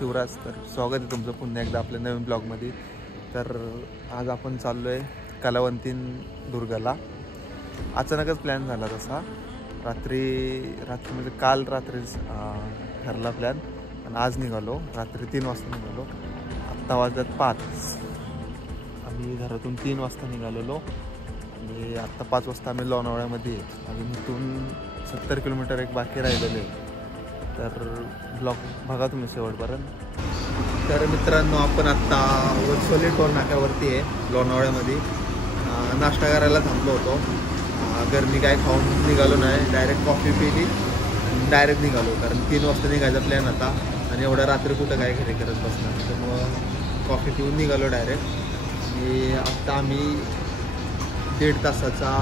शिवराज. तर स्वागत आहे तुमचं पुन्हा एकदा आपल्या नवीन ब्लॉगमध्ये. तर आज आपण चाललो आहे कलावंतीन दुर्गाला. अचानकच प्लॅन झाला तसा. रात्री म्हणजे काल रात्री ठरला प्लॅन आणि आज निघालो. रात्री 3 वाजता निघालो. आत्ता वाजतात 5. आम्ही घरातून 3 वाजता निघालेलो आणि आत्ता 5 वाजता आम्ही लोणावळ्यामध्ये अजून इथून 70 किलोमीटर एक बाकी राहिलेले. तर ब्लॉग बघा तुम्ही शेवटपर्यंत. तर मित्रांनो, आपण आत्ता वरसोली टोल नाक्यावरती आहे लोणावळ्यामध्ये. नाश्ता करायला थांबलो होतो. गरमी काय खाऊन निघालो नाही, डायरेक्ट कॉफी पिली आणि डायरेक्ट निघालो. कारण 3 वाजता निघायचा प्लॅन होता आणि एवढ्या रात्री कुठं काय घरी करत बसणार. त्यामुळं कॉफी पिऊन निघालो डायरेक्ट. आणि आत्ता आम्ही 1.5 तासाचा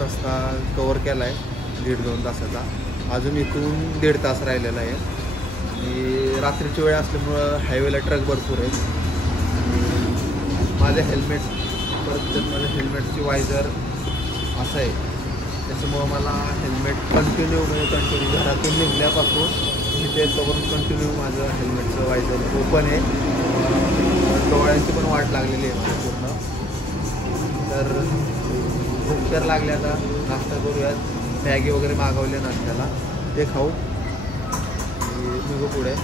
रस्ता कवर केला आहे, 1.5-2 तासाचा. अजून इथून 1.5 तास राहिलेला आहे. आणि रात्रीची वेळ असल्यामुळं हायवेला ट्रक भरपूर आहे. आणि माझे हेल्मेट, परत माझ्या हेल्मेटची वायझर असं आहे, त्याच्यामुळं मला हेल्मेट कंटिन्यू घरातून निघल्यापासून इथे तोपर्यंत कंटिन्यू माझं हेल्मेटचं वायझर ओपन आहे. डोळ्यांची पण वाट लागलेली आहे मला पूर्ण. तर भूक तर लागली, आता नाश्ता करूयात. मॅगी वगैरे मागवले नाश्त्याला, ते खाऊ निघू पुढे.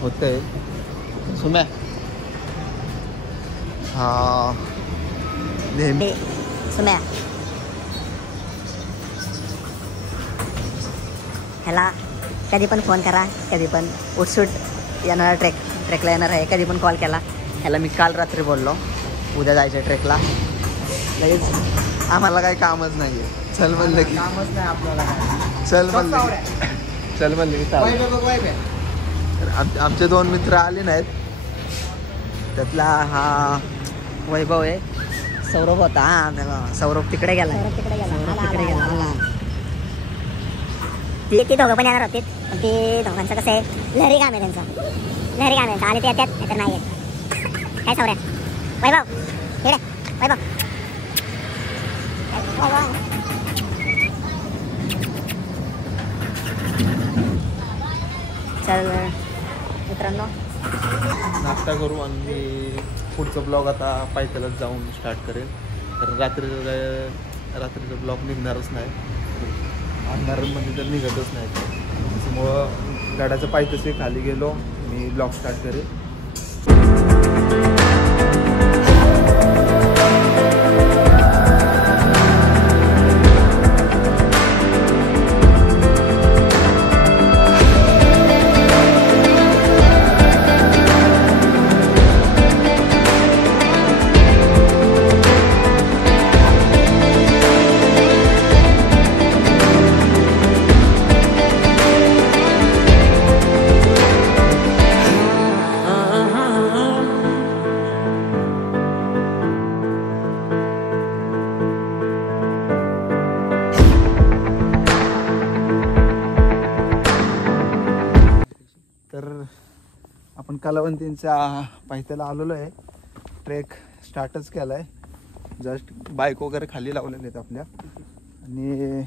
होतं आहे सुम्या. हा नेहमी सुम्या ह्याला कधी पण फोन करा, कधी पण उठसूट येणार, ट्रेकला येणार आहे. कधी पण कॉल केला ह्याला. मी काल रात्री बोललो उद्या जायचं ट्रेकला. लगेच आम्हाला काही कामच नाही आहे. चल म्हणलं की कामच नाही आपल्याला. चल म्हणलं की आमचे 2 मित्र आले नाहीत. त्यातला हा वैभव आहे, सौरभ होता. हा सौरभ तिकडे गेला. ती दोघं पण येणार होते, पण ते दोघांचं कसं आहे, लहरी काम आहे त्यांचं. आले ते येतात, तर नाही येत. काय सौर्या, वैभव हे वैभव चल मित्रांनो, नाश्ता करू आणि पुढचं ब्लॉग आता पायथ्यालाच जाऊन स्टार्ट करेल. तर रात्रीचा ब्लॉग निघणारच नाही, अंधारांमध्ये तर निघतच नाही. त्याच्यामुळं गाड्याचं पायथ्याशी खाली गेलो मी ब्लॉग स्टार्ट करेल. तर आपण कलावंतींच्या पायथ्याला आलेलो आहे. ट्रेक स्टार्टच केला आहे. जस्ट बाईक वगैरे खाली लावलेले आहेत आपल्या. आणि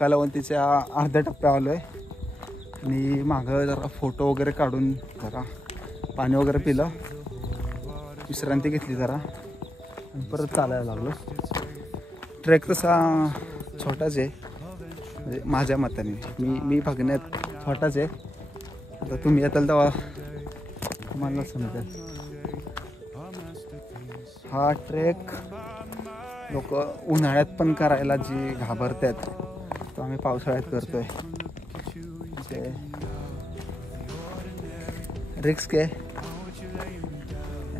कलावंतीच्या अर्ध्या टप्प्यावर आलो आहे आणि मागं जरा फोटो वगैरे काढून जरा पाणी वगैरे पिलं, विश्रांती घेतली जरा आणि परत चालायला लागलो. ट्रेक तसा छोटाच आहे म्हणजे माझ्या मताने, मी बघण्यात छोटाच आहे. आता तुम्ही येताल तेव्हा तुम्हाला समजेल. हा ट्रेक लोक उन्हाळ्यात पण करायला जी घाबरतात तो आम्ही पावसाळ्यात करतोय. ते रिस्क आहे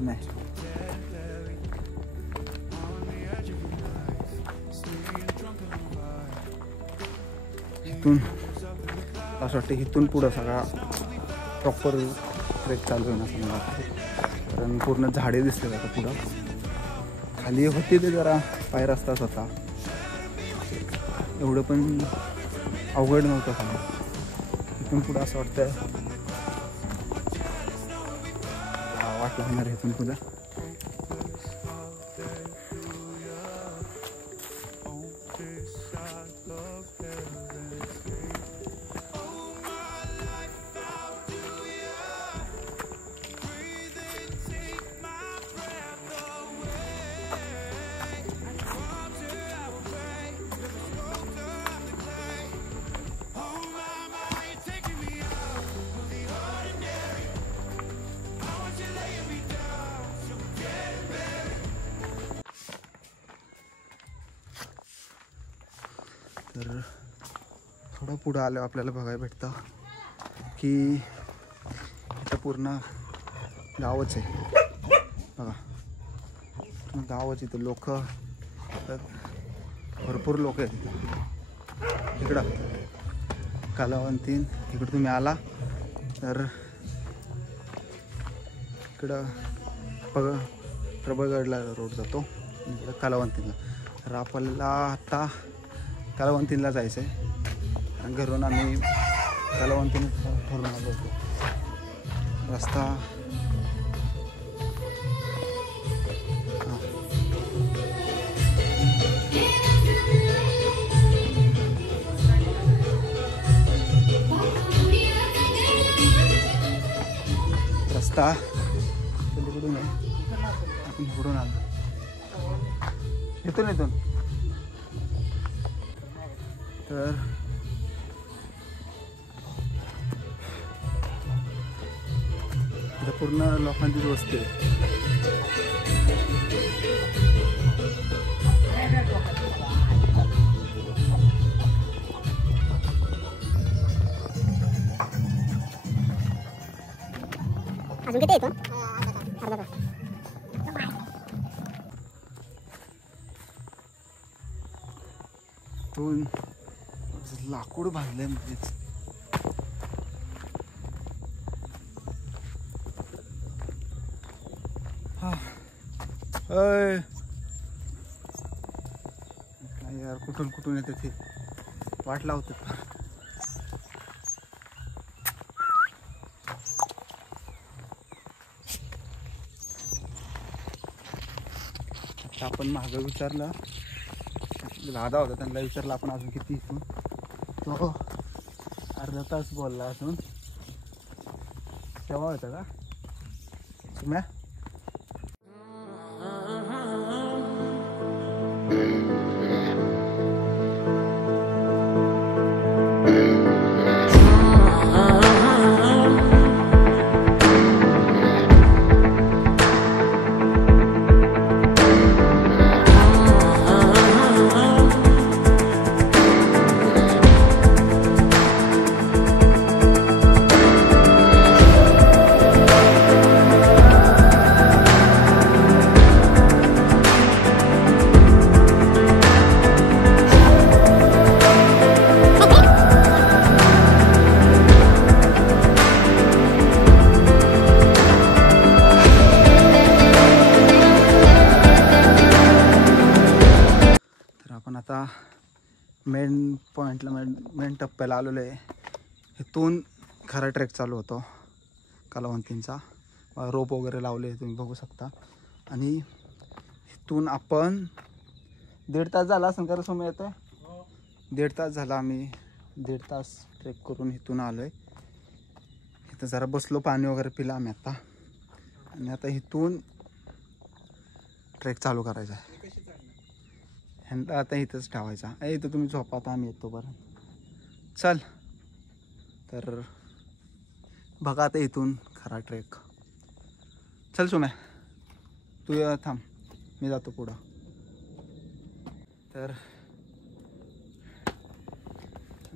नाही. इथून असं वाटतं इथून पुढं सगळा प्रॉपर ट्रेक चालू आहे ना समजा, कारण पूर्ण झाडे दिसले जातात. पुढं खाली होती ते जरा पाय रस्ताच होता, एवढं पण अवघड नव्हतं खाली. इथून पुढं असं वाटतं वाट लागणार आहे इथून पुढं. तर थोडं पुढं आलं आपल्याला बघायला भेटतं की इथं पूर्ण गावच आहे बघा. गावच इथं लोक भरपूर लोक आहेत इथं. इकडं कलावंतीन इकडं तुम्ही आला तर इकडं प्रबळगडला रोड जातो, इकडं कलावंतीला. तर आपल्याला आता कलावंतीला जायचं आहे आणि घरून आम्ही कलावंतीने ठरवून आलो होतो. रस्ता रस्ता पलीकडून आहे, आपण इकडून आलो. इथून तर इथं पूर्ण लोकांची वस्ती आहे. अजून किती येतो? अर्धा तास. तो लाकूड बांधलंय मध्येच. काय यार, कुठून येते ते वाट लावतात. आपण मागं विचारलं, दादा होता त्यांना विचारलं आपण अजून किती इथून, तो अर्धा तास बोलला असून. तेव्हा होता का तुम्ही? आता मेन पॉईंटला मेन टप्प्याला आलेलो आहे. इथून खरा ट्रेक चालू होतो कलावंतींचा. रोप वगैरे लावले तुम्ही बघू शकता. आणि इथून आपण 1.5 तास झाला असेल का रे सोम्या येतोय? 1.5 तास झाला आम्ही 1.5 तास ट्रेक करून इथून आलो आहे. इथं जरा बसलो, पाणी वगैरे पिलं आम्ही आता. आणि आता इथून ट्रेक चालू करायचा आहे. ह्यांना आता इथंच ठेवायचा. इथं तुम्ही झोपा, आता आम्ही येतो बरं. चल तर बघा आता इथून खरा ट्रेक. चल सुम्या, तू थांब, मी जातो पुढं. तर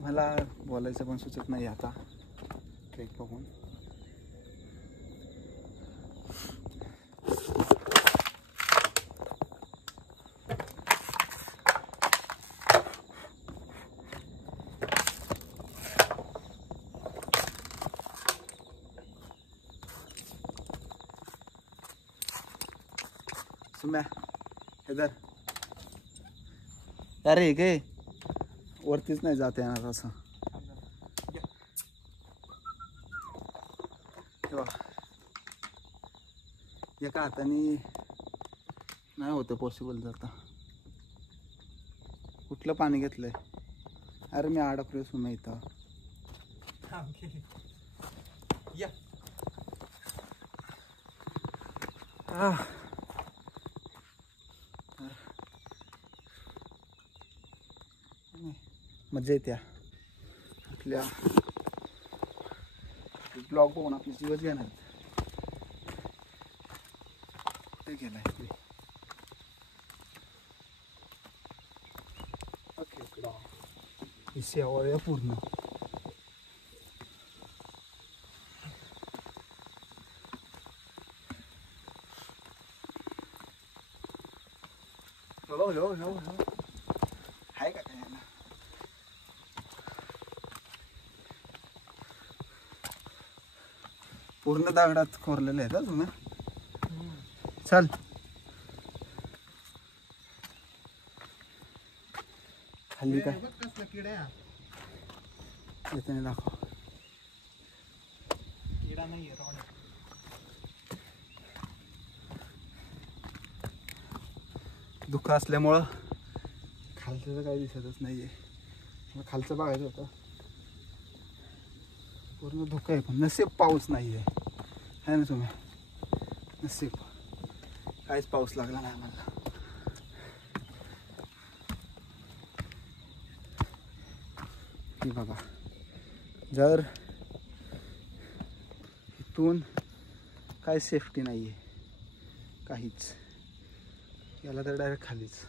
मला बोलायचं पण सुचत नाही आता ट्रेक बघून. सुम्या इधर. अरे काय वरतीच नाही जात येणार असं. एका हाताने नाही होतं पॉसिबल जाता. कुठलं पाणी घेतलंय? अरे मी अडकलोय सुम्या इथं. मजा येते आपल्या ब्लॉग बघून आपले जीवच घेणार. कुठे गेलाय ते? ओके सेवा पूर्ण. हो हाय का पूर्ण दगडात कोरलेलं आहे का तुम्ही? चल खाली काय येते दाखव. किडा नाही आहे, रॉड. दुःख असल्यामुळं खालचं काही दिसतच नाहीये. मला खालचं बघायचं होतं. पूर्ण धुकं आहे, पण नसीब पाऊस नाही आहे ना तुम्ही. नसीब काहीच पाऊस लागला नाही मला. की बघा, जर इथून काय सेफ्टी नाही आहे काहीच. याला तर डायरेक्ट खालीच.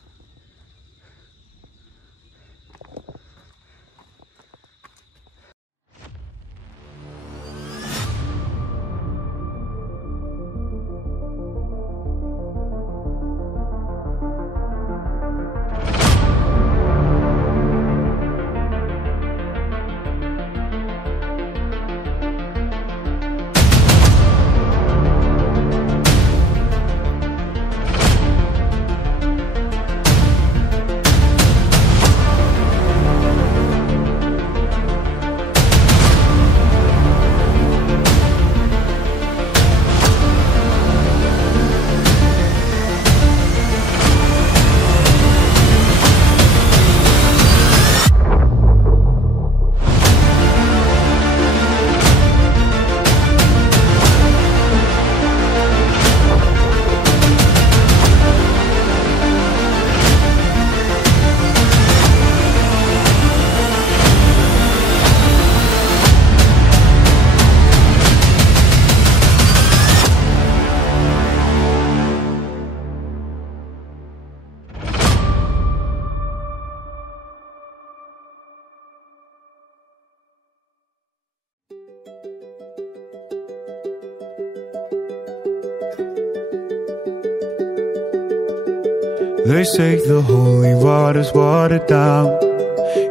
They say the holy water's watered down,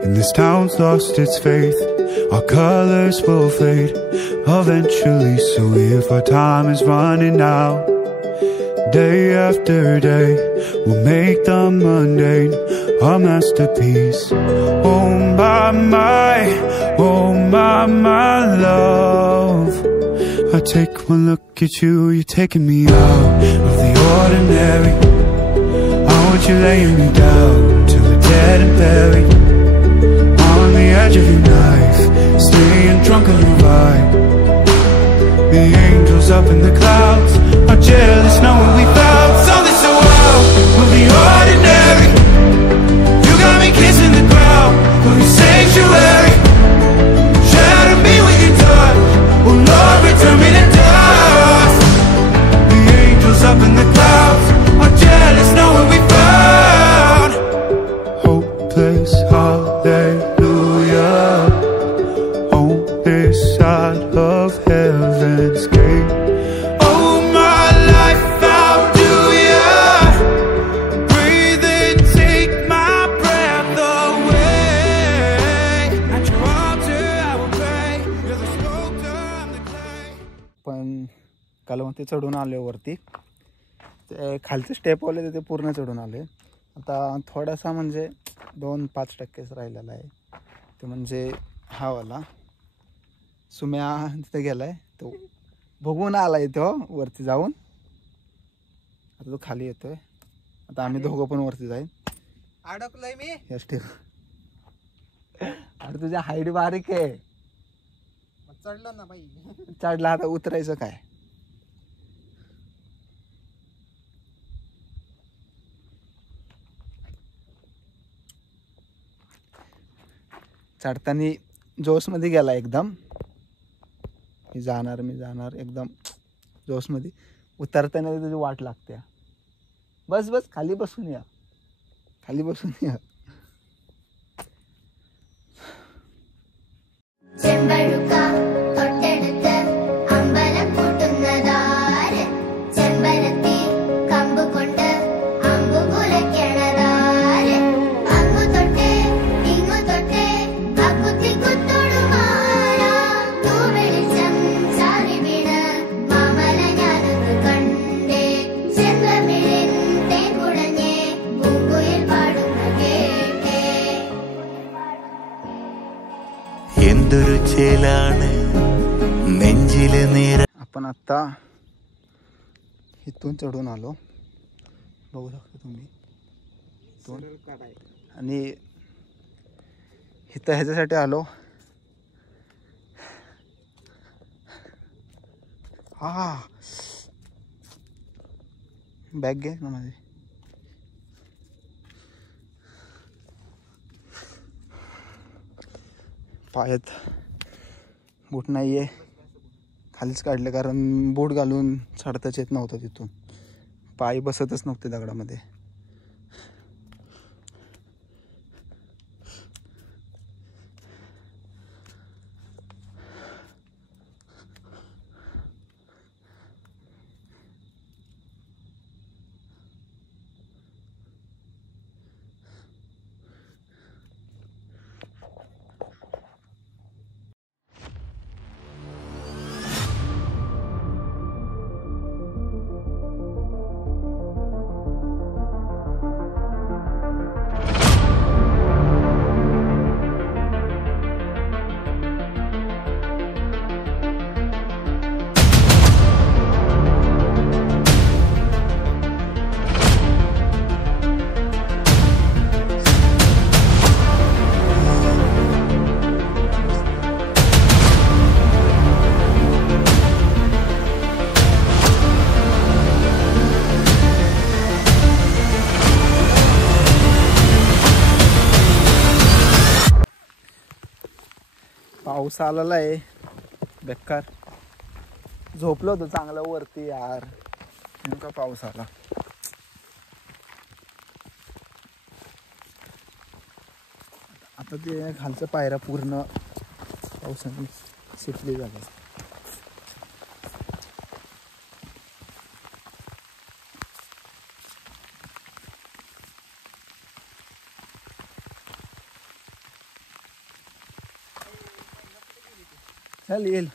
and this town's lost its faith. Our colors will fade eventually, so if our time is running out, day after day we'll make the mundane a masterpiece. Oh my love, I take one look at you, you're taking me out of the ordinary. I want you laying me down till we're dead and buried. on the edge of your knife, staying drunk on your vibe. The angels up in the clouds are jealous knowing we found something so wild. We'll be ordinary. You got me kissing the ground, we'll be sanctuary. Shatter me with your touch, oh Lord, return me to dust. The angels up in the clouds are jealous knowing we found hopeless hallelujah on this side of heaven's gate. Oh my life, how do ya breathe and take my breath away? At your altar I will pray. You're the sculptor, I'm the clay. पण कलवंती चढून आले वरती. ते खालचे step वाले ते पूर्ण चढून आले. आता थोडासा म्हणजे 2-5% राहिलेला आहे. ते म्हणजे हा वाला सुम्या तिथे गेलाय, तो बघून आलाय तो वरती जाऊन. आता तो खाली येतोय. आता आम्ही दोघं पण वरती जाईल. अडकलोय मी. या स्टेप अरे तुझ्या हाईट बारीक आहे. चढलो ना बाई. चढला आता उतरायचं काय. चढताना जोशमध्ये गेला एकदम. मी जाणार एकदम जोशमध्ये. उतरताना त्याची वाट लागते. बस खाली बसून या. ചെമ്പഴുക്ക തൊട്ടെടുത്ത് അമ്പലം കൂട്ടുന്നതാര് ചെമ്പരത്തി കമ്പ് കൊണ്ട് അമ്പു കുലയ്ക്കണതാര് അങ്ങു തൊട്ടേ ഇങ്ങു തൊട്ടേ അക്കുത്തി കുത്തൊടുമാറാ തൂ വെളിച്ചം ചാരി വീണ് മാമല ഞാനൊന്ന് കണ്ടേ ചെന്തമിഴിൻ തേൻ കുടഞ്ഞേ പൂങ്കുയിൽ പാടുന്ന കേട്ടേ. എന്തൊരു ചേലാണ് നെഞ്ചില് നിറ. आपण आत्ता इथून चढून आलो, बघू शकता तुम्ही इथून. आणि इथं ह्याच्यासाठी आलो. हा बॅग घे ना माझी. पायात बूट नाही आहे, खालीच काढले कारण बूट घालून चढताच येत नव्हतं. तिथून पाय बसतच नव्हते दगडामध्ये. पाऊस आलेला आहे बेकार. झोपलो होतो चांगलं वरती यार, नेमका पाऊस आला. आता ते खालचं पायऱ्या पूर्ण पावसाने शिपली झाल्या. चल येईल.